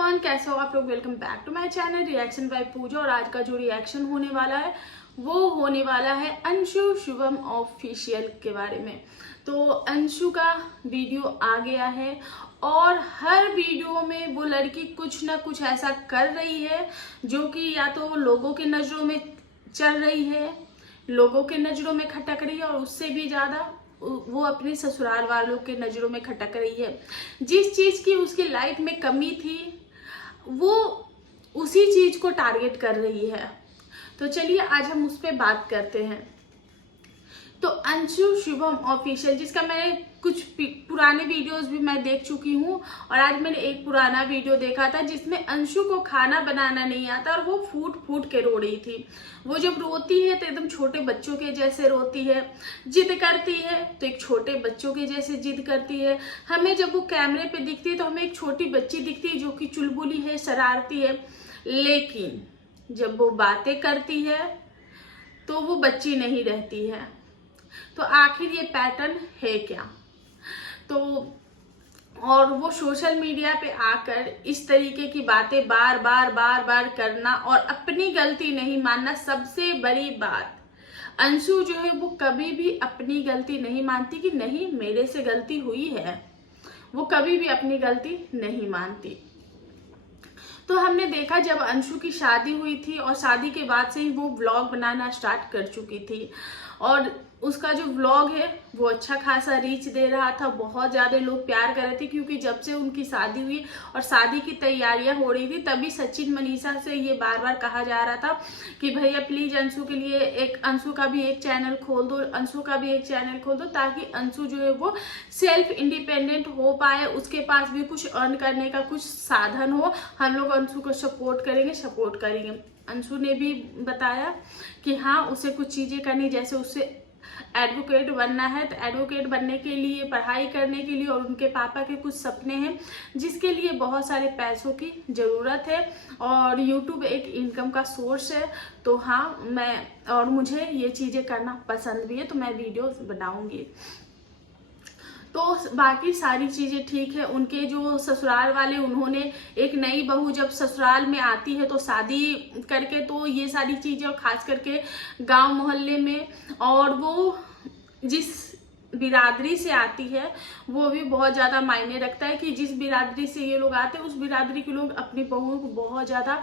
Everyone, कैसे हो आप लोग। Welcome back to my channel reaction by Pooja. और आज का जो रिएक्शन होने वाला है वो होने वाला है अंशु शुभम ऑफिशियल के बारे में। तो अंशु का वीडियो आ गया है और हर वीडियो में वो लड़की कुछ ना कुछ ऐसा कर रही है जो कि या तो लोगों की नज़रों में चल रही है, लोगों के नज़रों में खटक रही है, और उससे भी ज़्यादा वो अपने ससुराल वालों के नज़रों में खटक रही है। जिस चीज़ की उसकी लाइफ में कमी थी वो उसी चीज़ को टारगेट कर रही है। तो चलिए आज हम उस पर बात करते हैं। तो अंशु शुभम ऑफिशियल, जिसका मैंने कुछ पुराने वीडियोस भी मैं देख चुकी हूँ, और आज मैंने एक पुराना वीडियो देखा था जिसमें अंशु को खाना बनाना नहीं आता और वो फूट फूट के रो रही थी। वो जब रोती है तो एकदम छोटे बच्चों के जैसे रोती है, जिद करती है तो एक छोटे बच्चों के जैसे जिद करती है। हमें जब वो कैमरे पे दिखती है तो हमें एक छोटी बच्ची दिखती है जो कि चुलबुली है, शरारती है, लेकिन जब वो बातें करती है तो वो बच्ची नहीं रहती है। तो आखिर ये पैटर्न है क्या? तो और वो सोशल मीडिया पे आकर इस तरीके की बातें बार बार करना और अपनी गलती नहीं मानना, सबसे बड़ी बात। अंशु जो है वो कभी भी अपनी गलती नहीं मानती कि नहीं मेरे से गलती हुई है, वो कभी भी अपनी गलती नहीं मानती। तो हमने देखा जब अंशु की शादी हुई थी और शादी के बाद से ही वो व्लॉग बनाना स्टार्ट कर चुकी थी, और उसका जो व्लॉग है वो अच्छा खासा रीच दे रहा था। बहुत ज़्यादा लोग प्यार कर रहे थे क्योंकि जब से उनकी शादी हुई और शादी की तैयारियां हो रही थी तभी सचिन मनीषा से ये बार बार कहा जा रहा था कि भैया प्लीज़ अंशु के लिए अंशु का भी एक चैनल खोल दो, अंशु का भी एक चैनल खोल दो, ताकि अंशु जो है वो सेल्फ इंडिपेंडेंट हो पाए, उसके पास भी कुछ अर्न करने का कुछ साधन हो। हम लोग अंशु को सपोर्ट करेंगे। अंशु ने भी बताया कि हाँ उसे कुछ चीज़ें करनी, जैसे उससे एडवोकेट बनना है, तो एडवोकेट बनने के लिए पढ़ाई करने के लिए, और उनके पापा के कुछ सपने हैं जिसके लिए बहुत सारे पैसों की ज़रूरत है, और यूट्यूब एक इनकम का सोर्स है। तो हाँ मुझे ये चीज़ें करना पसंद भी है, तो मैं वीडियोस बनाऊंगी। तो बाकी सारी चीज़ें ठीक है। उनके जो ससुराल वाले, उन्होंने एक नई बहू जब ससुराल में आती है तो शादी करके, तो ये सारी चीज़ें, और ख़ास करके गांव मोहल्ले में, और वो जिस बिरादरी से आती है वो भी बहुत ज़्यादा मायने रखता है कि जिस बिरादरी से ये लोग आते हैं उस बिरादरी के लोग अपनी बहुओं को बहुत ज़्यादा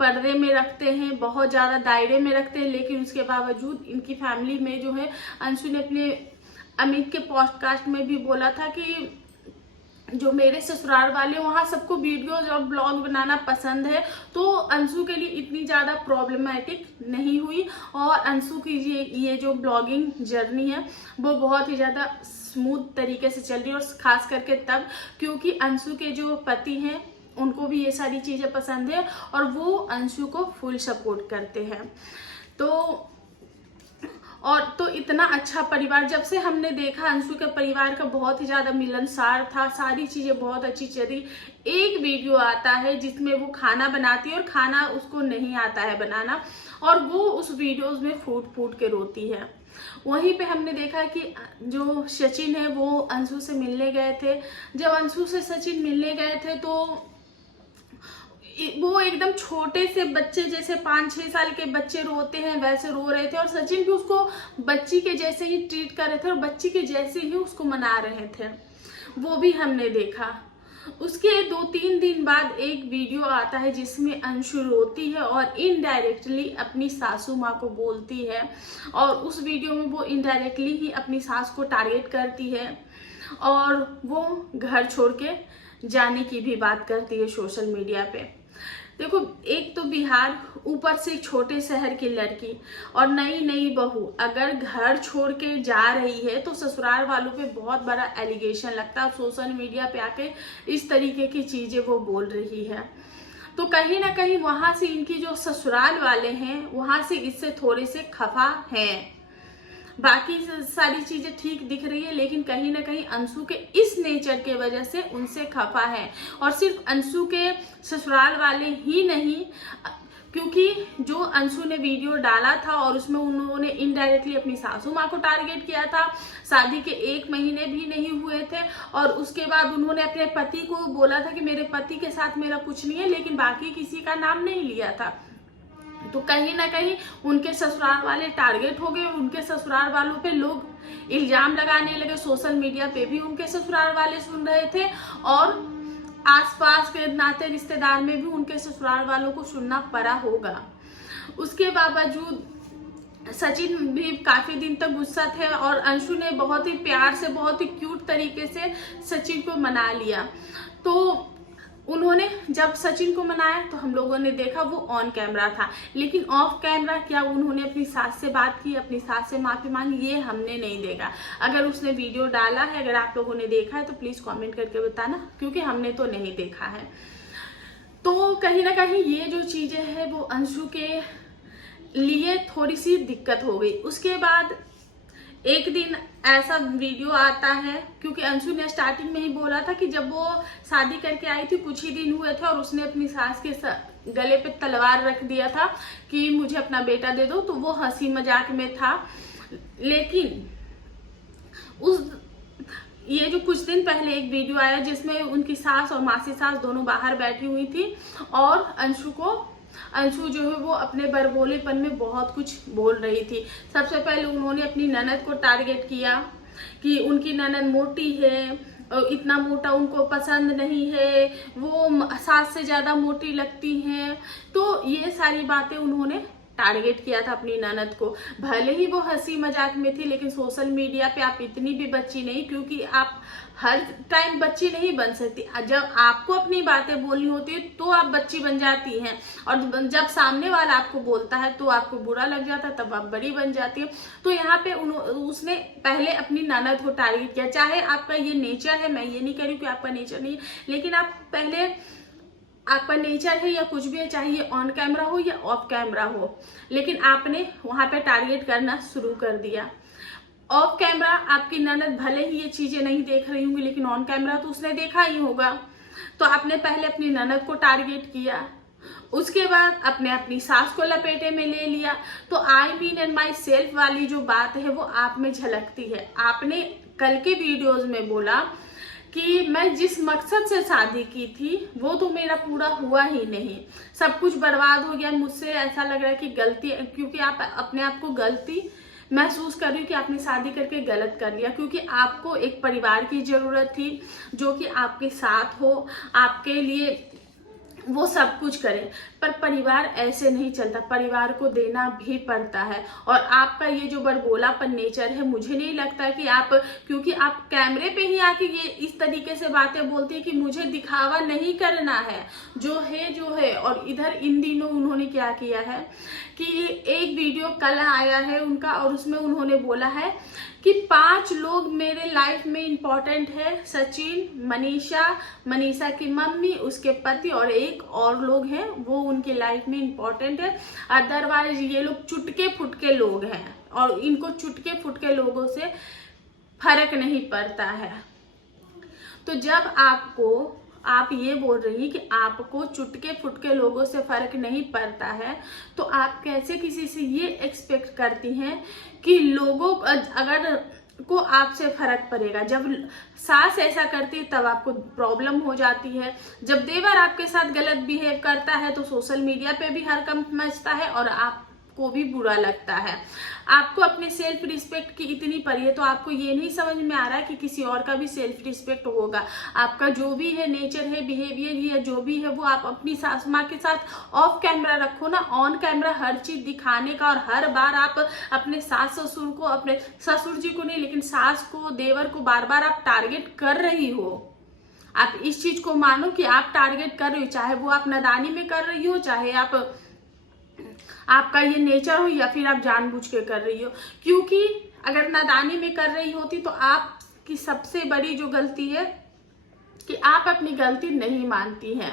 पर्दे में रखते हैं, बहुत ज़्यादा दायरे में रखते हैं। लेकिन उसके बावजूद इनकी फैमिली में जो है, अंशु ने अपने अमित के पॉडकास्ट में भी बोला था कि जो मेरे ससुराल वाले वहाँ सबको वीडियोज और ब्लॉग बनाना पसंद है, तो अंशु के लिए इतनी ज़्यादा प्रॉब्लमेटिक नहीं हुई। और अंशु की ये जो ब्लॉगिंग जर्नी है वो बहुत ही ज़्यादा स्मूथ तरीके से चल रही है, और ख़ास करके तब क्योंकि अंशु के जो पति हैं उनको भी ये सारी चीज़ें पसंद है और वो अंशु को फुल सपोर्ट करते हैं। तो इतना अच्छा परिवार, जब से हमने देखा अंशु के परिवार का बहुत ही ज़्यादा मिलनसार था, सारी चीज़ें बहुत अच्छी चली। एक वीडियो आता है जिसमें वो खाना बनाती है और खाना उसको नहीं आता है बनाना, और वो उस वीडियोस में फूट फूट के रोती है। वहीं पे हमने देखा कि जो सचिन है वो अंशु से मिलने गए थे। जब अंशु से सचिन मिलने गए थे तो वो एकदम छोटे से बच्चे जैसे 5-6 साल के बच्चे रोते हैं वैसे रो रहे थे, और सचिन भी उसको बच्ची के जैसे ही ट्रीट कर रहे थे और बच्ची के जैसे ही उसको मना रहे थे। वो भी हमने देखा। उसके 2-3 दिन बाद एक वीडियो आता है जिसमें अंशु रोती है और इनडायरेक्टली अपनी सासू माँ को बोलती है, और उस वीडियो में वो इनडायरेक्टली ही अपनी सास को टारगेट करती है, और वो घर छोड़ के जाने की भी बात करती है सोशल मीडिया पे। देखो, एक तो बिहार, ऊपर से एक छोटे शहर की लड़की और नई बहू अगर घर छोड़ के जा रही है तो ससुराल वालों पे बहुत बड़ा एलिगेशन लगता है। सोशल मीडिया पे आके इस तरीके की चीज़ें वो बोल रही है, तो कहीं ना कहीं वहाँ से इनकी जो ससुराल वाले हैं वहाँ से इससे थोड़े से खफा हैं। बाकी सारी चीज़ें ठीक दिख रही है, लेकिन कहीं ना कहीं अंशु के इस नेचर के वजह से उनसे खफा है। और सिर्फ अंशु के ससुराल वाले ही नहीं, क्योंकि जो अंशु ने वीडियो डाला था और उसमें उन्होंने इनडायरेक्टली अपनी सासू माँ को टारगेट किया था। शादी के 1 महीने भी नहीं हुए थे और उसके बाद उन्होंने अपने पति को बोला था कि मेरे पति के साथ मेरा कुछ नहीं है, लेकिन बाकी किसी का नाम नहीं लिया था। तो कहीं ना कहीं उनके ससुराल वाले टारगेट हो गए और उनके ससुराल वालों पे लोग इल्जाम लगाने लगे। सोशल मीडिया पे भी उनके ससुराल वाले सुन रहे थे और आसपास के नाते रिश्तेदार में भी उनके ससुराल वालों को सुनना पड़ा होगा। उसके बावजूद सचिन भी काफी दिन तक गुस्सा थे और अंशु ने बहुत ही प्यार से, बहुत ही क्यूट तरीके से सचिन को मना लिया। तो उन्होंने जब सचिन को मनाया तो हम लोगों ने देखा वो ऑन कैमरा था, लेकिन ऑफ कैमरा क्या उन्होंने अपनी सास से बात की, अपनी सास से माफी मांगी, ये हमने नहीं देखा। अगर उसने वीडियो डाला है, अगर आप लोगों ने देखा है तो प्लीज कमेंट करके बताना, क्योंकि हमने तो नहीं देखा है। तो कहीं ना कहीं ये जो चीजें हैं वो अंशु के लिए थोड़ी सी दिक्कत हो गई। उसके बाद एक दिन ऐसा वीडियो आता है, क्योंकि अंशु ने स्टार्टिंग में ही बोला था कि जब वो शादी करके आई थी कुछ ही दिन हुए थे और उसने अपनी सास के गले पे तलवार रख दिया था कि मुझे अपना बेटा दे दो, तो वो हंसी मजाक में था। लेकिन ये जो कुछ दिन पहले एक वीडियो आया जिसमें उनकी सास और मासी सास दोनों बाहर बैठी हुई थी और अंशु जो है वो अपने बड़बोलेपन में बहुत कुछ बोल रही थी। सबसे पहले उन्होंने अपनी ननद को टारगेट किया कि उनकी ननद मोटी है, इतना मोटा उनको पसंद नहीं है, वो सास से ज्यादा मोटी लगती हैं। तो ये सारी बातें उन्होंने टारगेट किया था अपनी ननद को। भले ही वो हंसी मजाक में थी, लेकिन सोशल मीडिया पे आप इतनी भी बच्ची नहीं, क्योंकि आप हर टाइम बच्ची नहीं बन सकती। जब आपको अपनी बातें बोलनी होती है तो आप बच्ची बन जाती हैं, और जब सामने वाला आपको बोलता है तो आपको बुरा लग जाता है, तब आप बड़ी बन जाती है। तो यहाँ पे उसने पहले अपनी ननद को टारगेट किया। चाहे आपका ये नेचर है, मैं ये नहीं कह रही हूँ कि आपका नेचर नहीं है, लेकिन आप पहले आपका नेचर है या कुछ भी है, चाहे ये ऑन कैमरा हो या ऑफ कैमरा हो, लेकिन आपने वहां पे टारगेट करना शुरू कर दिया। ऑफ कैमरा आपकी ननद भले ही ये चीजें नहीं देख रही होंगी, लेकिन ऑन कैमरा तो उसने देखा ही होगा। तो आपने पहले अपनी ननद को टारगेट किया, उसके बाद अपनी सास को लपेटे में ले लिया। तो I mean and my self वाली जो बात है वो आप में झलकती है। आपने कल के वीडियोज में बोला कि मैं जिस मकसद से शादी की थी वो तो मेरा पूरा हुआ ही नहीं, सब कुछ बर्बाद हो गया। मुझसे ऐसा लग रहा है कि गलती, क्योंकि आप अपने आप को गलती महसूस कर रही हूँ कि आपने शादी करके गलत कर लिया, क्योंकि आपको एक परिवार की जरूरत थी जो कि आपके साथ हो, आपके लिए वो सब कुछ करे। पर परिवार ऐसे नहीं चलता, परिवार को देना भी पड़ता है। और आपका ये जो बड़बोलापन नेचर है, मुझे नहीं लगता कि आप, क्योंकि आप कैमरे पे ही आके ये इस तरीके से बातें बोलती है कि मुझे दिखावा नहीं करना है, जो है। और इधर इन दिनों उन्होंने क्या किया है कि एक वीडियो कल आया है उनका, और उसमें उन्होंने बोला है कि 5 लोग मेरे लाइफ में इम्पोर्टेंट है, सचिन, मनीषा की मम्मी, उसके पति और एक और लोग हैं, वो उनके लाइफ में इम्पोर्टेंट है। अदरवाइज ये लोग चुटके फुटके लोग हैं और इनको चुटके फुटके लोगों से फर्क नहीं पड़ता है। तो जब आप ये बोल रही हैं कि आपको चुटके फुटके लोगों से फर्क नहीं पड़ता है, तो आप कैसे किसी से ये एक्सपेक्ट करती हैं कि लोगों अगर को आपसे फर्क पड़ेगा? जब सास ऐसा करती है तब आपको प्रॉब्लम हो जाती है, जब देवर आपके साथ गलत बिहेव करता है तो सोशल मीडिया पे भी हरकंप मचता है और आपको भी बुरा लगता है। आपको अपने सेल्फ रिस्पेक्ट की इतनी पड़ी है तो आपको ये नहीं समझ में आ रहा है कि किसी और का भी सेल्फ रिस्पेक्ट होगा। आपका जो भी है नेचर है, बिहेवियर है, जो भी है, वो आप अपनी सास माँ के साथ ऑफ कैमरा रखो ना। ऑन कैमरा हर चीज दिखाने का, और हर बार आप अपने सास ससुर को, अपने ससुर जी को नहीं लेकिन सास को, देवर को बार बार आप टारगेट कर रही हो। आप इस चीज को मानो कि आप टारगेट कर रही हो, चाहे वो आप नादानी में कर रही हो, चाहे आपका ये नेचर हो, या फिर आप जानबूझ के कर रही हो। क्योंकि अगर नादानी में कर रही होती तो आपकी सबसे बड़ी जो गलती है कि आप अपनी गलती नहीं मानती हैं।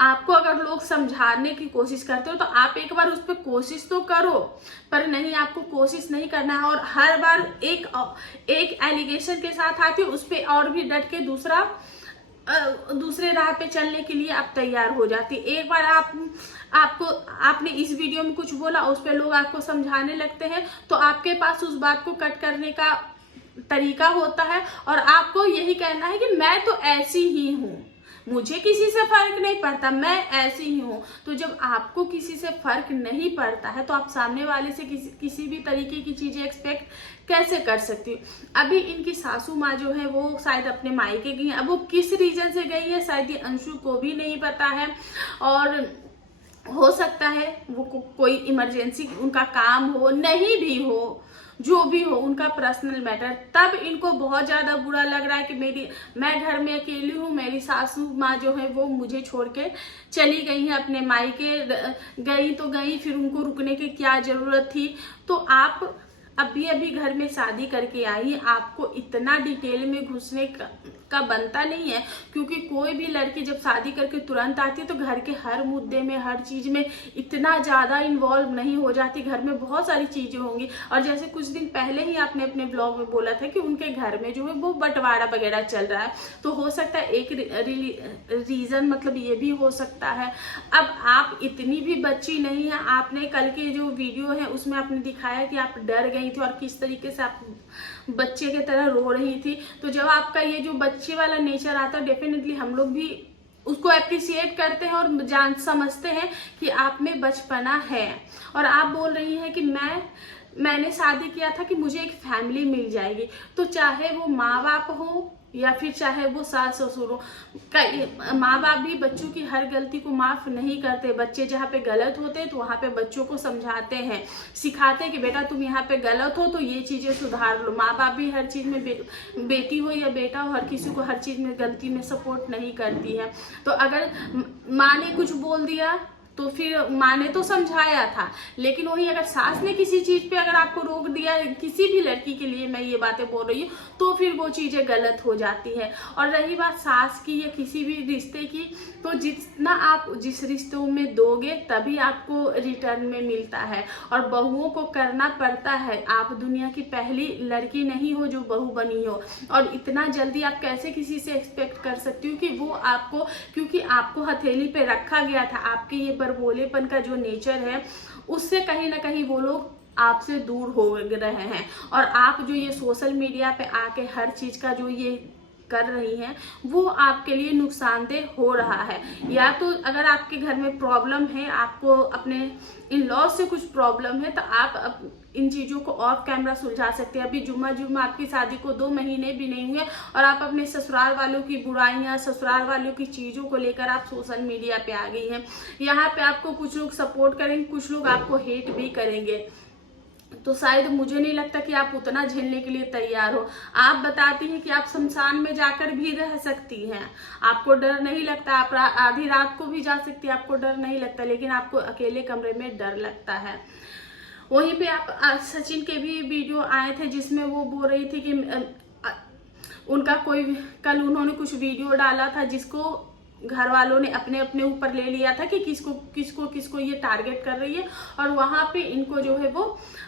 आपको अगर लोग समझाने की कोशिश करते हो तो आप एक बार उस पर कोशिश तो करो, पर नहीं, आपको कोशिश नहीं करना है। और हर बार एक एलिगेशन के साथ आती है, उस पर और भी डट के दूसरा दूसरे राह पे चलने के लिए आप तैयार हो जाती। एक बार आपने इस वीडियो में कुछ बोला, उस पर लोग आपको समझाने लगते हैं, तो आपके पास उस बात को कट करने का तरीका होता है और आपको यही कहना है कि मैं तो ऐसी ही हूँ, मुझे किसी से फर्क नहीं पड़ता, मैं ऐसी ही हूँ। तो जब आपको किसी से फर्क नहीं पड़ता है तो आप सामने वाले से किसी भी तरीके की चीजें एक्सपेक्ट कैसे कर सकती हो। अभी इनकी सासू माँ जो है वो शायद अपने मायके गई है। अब वो किस रीजन से गई है शायद ये अंशु को भी नहीं पता है, और हो सकता है वो कोई इमरजेंसी उनका काम हो, नहीं भी हो, जो भी हो, उनका पर्सनल मैटर। तब इनको बहुत ज्यादा बुरा लग रहा है कि मैं घर में अकेली हूँ, मेरी सासू माँ जो है वो मुझे छोड़ के चली गई है अपने मायके। गई तो गई, फिर उनको रुकने की क्या जरूरत थी। तो आप अभी घर में शादी करके आई, आपको इतना डिटेल में घुसने का बनता नहीं है, क्योंकि कोई भी लड़की जब शादी करके तुरंत आती है तो घर के हर मुद्दे में, हर चीज में इतना ज्यादा इन्वॉल्व नहीं हो जाती। घर में बहुत सारी चीजें होंगी, और जैसे कुछ दिन पहले ही आपने अपने ब्लॉग में बोला था कि उनके घर में जो है वो बंटवारा वगैरह चल रहा है, तो हो सकता है एक रीजन मतलब ये भी हो सकता है। अब आप इतनी भी बच्ची नहीं है, आपने कल के जो वीडियो है उसमें आपने दिखाया कि आप डर गई थी और किस तरीके से आप बच्चे की तरह रो रही थी। तो जब आपका ये जो बच्चे वाला नेचर आता है, डेफिनेटली हम लोग भी उसको अप्रिशिएट करते हैं और समझते हैं कि आप में बचपना है। और आप बोल रही हैं कि मैंने शादी किया था कि मुझे एक फैमिली मिल जाएगी, तो चाहे वो माँ बाप हो या फिर चाहे वो सास ससुर हो, माँ बाप भी बच्चों की हर गलती को माफ नहीं करते। बच्चे जहाँ पे गलत होते हैं तो वहाँ पे बच्चों को समझाते हैं, सिखाते हैं कि बेटा तुम यहाँ पे गलत हो तो ये चीजें सुधार लो। माँ बाप भी हर चीज में बेटी हो या बेटा हो, हर किसी को हर चीज में गलती में सपोर्ट नहीं करती है। तो अगर माँ ने कुछ बोल दिया तो फिर माँ ने तो समझाया था, लेकिन वही अगर सास ने किसी चीज पे अगर आपको रोक दिया, किसी भी लड़की के लिए मैं ये बातें बोल रही हूँ, तो फिर वो चीजें गलत हो जाती है। और रही बात सास की या किसी भी रिश्ते की, तो जितना आप जिस रिश्तों में दोगे तभी आपको रिटर्न में मिलता है, और बहुओं को करना पड़ता है। आप दुनिया की पहली लड़की नहीं हो जो बहू बनी हो, और इतना जल्दी आप कैसे किसी से एक्सपेक्ट कर सकती हो कि वो आपको, क्योंकि आपको हथेली पे रखा गया था, आपके ये बरबोलेपन का जो नेचर है उससे कहीं ना कहीं वो लोग आपसे दूर हो रहे हैं। और आप जो ये सोशल मीडिया पे आके हर चीज का जो ये कर रही हैं वो आपके लिए नुकसानदेह हो रहा है। या तो अगर आपके घर में प्रॉब्लम है, आपको अपने इन लॉ से कुछ प्रॉब्लम है, तो आप इन चीजों को ऑफ कैमरा सुलझा सकते हैं। अभी जुम्मा आपकी शादी को 2 महीने भी नहीं हुए और आप अपने ससुराल वालों की बुराइयां, ससुराल वालों की चीजों को लेकर आप सोशल मीडिया पे आ गई हैं। यहाँ पे आपको कुछ लोग सपोर्ट करेंगे, कुछ लोग आपको हेट भी करेंगे, तो शायद मुझे नहीं लगता कि आप उतना झेलने के लिए तैयार हो। आप बताती हैं कि आप शमशान में जाकर भी रह सकती हैं, आपको डर नहीं लगता, आप आधी रात को भी जा सकती है, आपको डर नहीं लगता, लेकिन आपको अकेले कमरे में डर लगता है। वहीं पे आप सचिन के भी वीडियो आए थे जिसमें वो बोल रही थी कि उनका कोई, कल उन्होंने कुछ वीडियो डाला था जिसको घर वालों ने अपने अपने ऊपर ले लिया था कि किसको ये टारगेट कर रही है, और वहां पे इनको जो है वो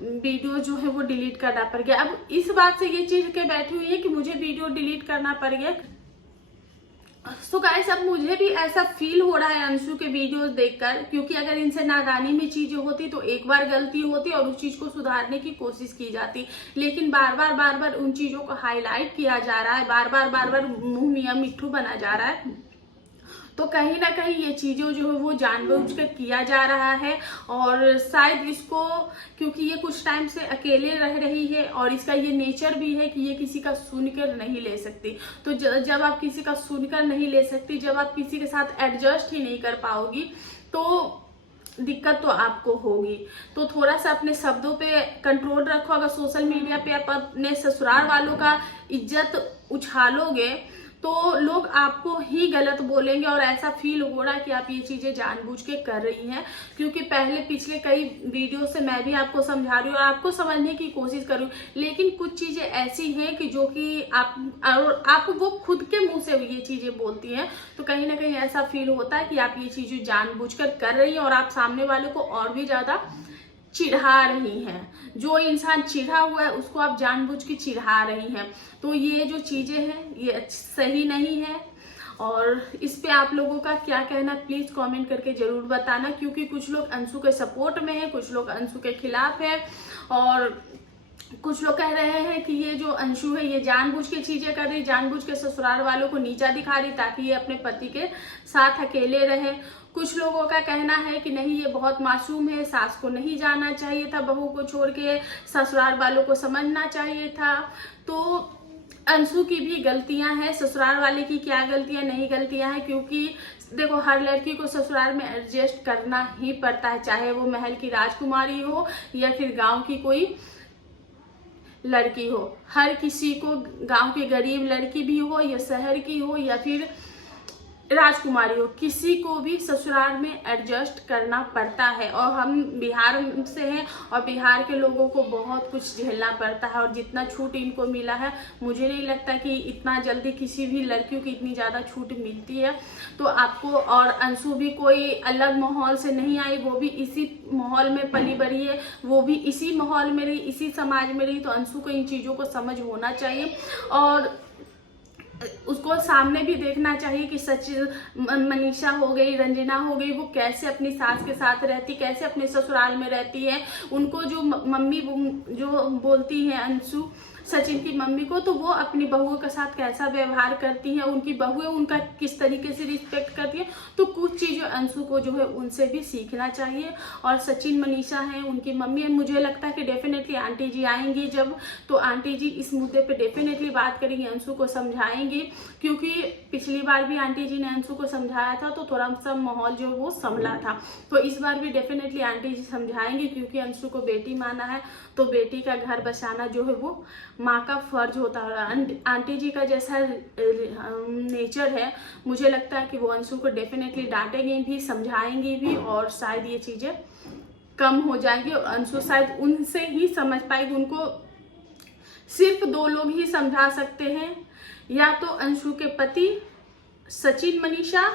वीडियो जो है वो डिलीट करना पड़ गया। अब इस बात से ये चीज के बैठी हुई है कि मुझे वीडियो डिलीट करना पड़ गया। तो गाइस अब मुझे भी ऐसा फील हो रहा है अंशु के वीडियोस देखकर, क्योंकि अगर इनसे नादानी में चीजें होती तो एक बार गलती होती और उस चीज को सुधारने की कोशिश की जाती, लेकिन बार बार उन चीजों को हाईलाइट किया जा रहा है, बार बार मुंह मियां मिट्ठू बना जा रहा है। तो कहीं ना कहीं ये चीजों जो है वो जानबूझकर किया जा रहा है, और शायद इसको, क्योंकि ये कुछ टाइम से अकेले रह रही है और इसका ये नेचर भी है कि ये किसी का सुनकर नहीं ले सकती। तो जब आप किसी का सुनकर नहीं ले सकती, जब आप किसी के साथ एडजस्ट ही नहीं कर पाओगी, तो दिक्कत तो आपको होगी। तो थोड़ा सा अपने शब्दों पे कंट्रोल रखो। अगर सोशल मीडिया पे आप अपने ससुराल वालों का इज्जत उछालोगे तो लोग आपको ही गलत बोलेंगे, और ऐसा फील हो रहा है कि आप ये चीजें जानबूझ के कर रही हैं, क्योंकि पिछले कई वीडियो से मैं भी आपको समझा रही हूँ और आपको समझने की कोशिश कर रही हूँ, लेकिन कुछ चीजें ऐसी हैं कि जो कि आप वो खुद के मुंह से ये चीजें बोलती हैं, तो कहीं ना कहीं ऐसा फील होता है कि आप ये चीजें जानबूझकर कर रही हैं और आप सामने वाले को और भी ज्यादा चिढ़ा रही हैं। जो इंसान चिढ़ा हुआ है उसको आप जानबूझ के चिढ़ा रही हैं, तो ये जो चीजें हैं ये सही नहीं है। और इस पे आप लोगों का क्या कहना प्लीज कमेंट करके जरूर बताना, क्योंकि कुछ लोग अंशु के सपोर्ट में है, कुछ लोग अंशु के खिलाफ है, और कुछ लोग कह रहे हैं कि ये जो अंशु है ये जानबूझ के चीजें कर रही, जानबूझ के ससुराल वालों को नीचा दिखा रही ताकि ये अपने पति के साथ अकेले रहे। कुछ लोगों का कहना है कि नहीं, ये बहुत मासूम है, सास को नहीं जाना चाहिए था, बहू को छोड़ के ससुराल वालों को समझना चाहिए था। तो अंशु की भी गलतियां हैं, ससुराल वाले की क्या गलतियां नहीं गलतियां हैं, क्योंकि देखो हर लड़की को ससुराल में एडजस्ट करना ही पड़ता है, चाहे वो महल की राजकुमारी हो या फिर गांव की कोई लड़की हो। हर किसी को, गांव की गरीब लड़की भी हो या शहर की हो या फिर राजकुमारी हो, किसी को भी ससुराल में एडजस्ट करना पड़ता है। और हम बिहार से हैं और बिहार के लोगों को बहुत कुछ झेलना पड़ता है, और जितना छूट इनको मिला है मुझे नहीं लगता कि इतना जल्दी किसी भी लड़कियों की इतनी ज़्यादा छूट मिलती है। तो आपको, और अंशु भी कोई अलग माहौल से नहीं आई, वो भी इसी माहौल में पली बड़ी है, वो भी इसी माहौल में रही, इसी समाज में रही, तो अंशु को इन चीज़ों को समझ होना चाहिए और उसको सामने भी देखना चाहिए कि मनीषा हो गई, रंजना हो गई, वो कैसे अपनी सास के साथ रहती, कैसे अपने ससुराल में रहती है। उनको जो मम्मी जो बोलती है अंशु सचिन की मम्मी को, तो वो अपनी बहुओं के साथ कैसा व्यवहार करती है, उनकी बहुएं उनका किस तरीके से रिस्पेक्ट करती है। तो कुछ चीज़ें अंशु को जो है उनसे भी सीखना चाहिए। और सचिन मनीषा है, उनकी मम्मी है, मुझे लगता है कि डेफिनेटली आंटी जी आएंगी जब, तो आंटी जी इस मुद्दे पे डेफिनेटली बात करेंगी, अंशु को समझाएंगी, क्योंकि पिछली बार भी आंटी जी ने अंशु को समझाया था तो थोड़ा सा माहौल जो वो संभला था। तो इस बार भी डेफिनेटली आंटी जी समझाएंगी, क्योंकि अंशु को बेटी माना है, तो बेटी का घर बसाना जो है वो माँ का फर्ज होता है। आंटी जी का जैसा नेचर है, मुझे लगता है कि वो अंशु को डेफिनेटली डांटेंगे भी, समझाएंगी भी, और शायद ये चीज़ें कम हो जाएंगी और अंशु शायद उनसे ही समझ पाएगी। उनको सिर्फ 2 लोग ही समझा सकते हैं, या तो अंशु के पति सचिन मनीषा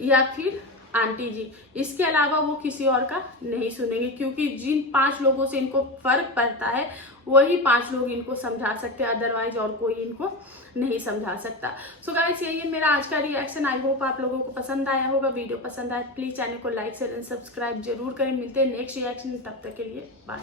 या फिर आंटी जी। इसके अलावा वो किसी और का नहीं सुनेंगे, क्योंकि जिन 5 लोगों से इनको फर्क पड़ता है वही 5 लोग इनको समझा सकते हैं, अदरवाइज और कोई इनको नहीं समझा सकता। सो गाइस, यही है मेरा आज का रिएक्शन। आई होप आप लोगों को पसंद आया होगा। वीडियो पसंद आए प्लीज चैनल को लाइक शेयर एंड सब्सक्राइब जरूर करें। मिलते हैं नेक्स्ट रिएक्शन, तब तक के लिए बाय।